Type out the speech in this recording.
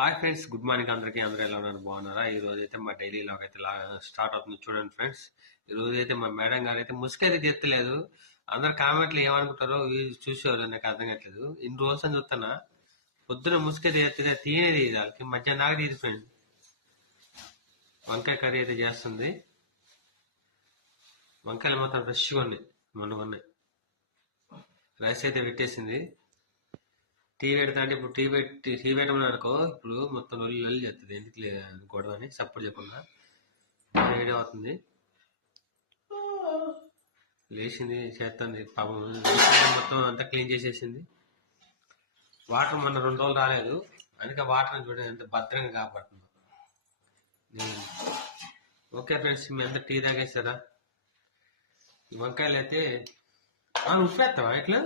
Hi friends, good morning అందరికీ. అందరూ ఎలా ఉన్నారు? బాగున్నారా? ఈ రోజు అయితే మా డైలీ లాగ్ అయితే స్టార్ట్ అవుతుంది. చూడండి ఫ్రెండ్స్, ఈ రోజు అయితే మా మేడం గారు అయితే ముసుగైతే తీర్తలేదు. అందరు కామెంట్లు ఏమనుకుంటారో చూసేవారు, నాకు అర్థం కావట్లేదు. ఇన్ని రోజులు అని చూస్తున్నా, పొద్దున ముసుగైతే ఎత్తితే తీయనేది వాళ్ళకి, మధ్యాహ్నం దాకా తీది ఫ్రెండ్. వంకాయ కర్రీ అయితే చేస్తుంది. వంకాయలు మొత్తం ఫ్రెష్గా ఉన్నాయి, మొన్న ఉన్నాయి. రైస్ అయితే పెట్టేసింది. టీ పెడతా అంటే ఇప్పుడు టీ పెట్టమని అనుకో, ఇప్పుడు మొత్తం లొల్లి చేస్తుంది. ఎందుకు గొడవ అని సపోర్ట్ చెప్పకుండా వేడి అవుతుంది. లేచింది, చేస్తుంది పాపం. మొత్తం అంతా క్లీన్ చేసేసింది. వాటర్ మొన్న 2 రోజులు రాలేదు, అందుకే వాటర్ చూడండి ఎంత భద్రంగా కాపాడుతుంది. ఓకే ఫ్రెండ్స్, మీ అంతా టీ తాగేస్తారా? వంకాయలు అయితే ఉప్పేస్తావా ఇట్లా?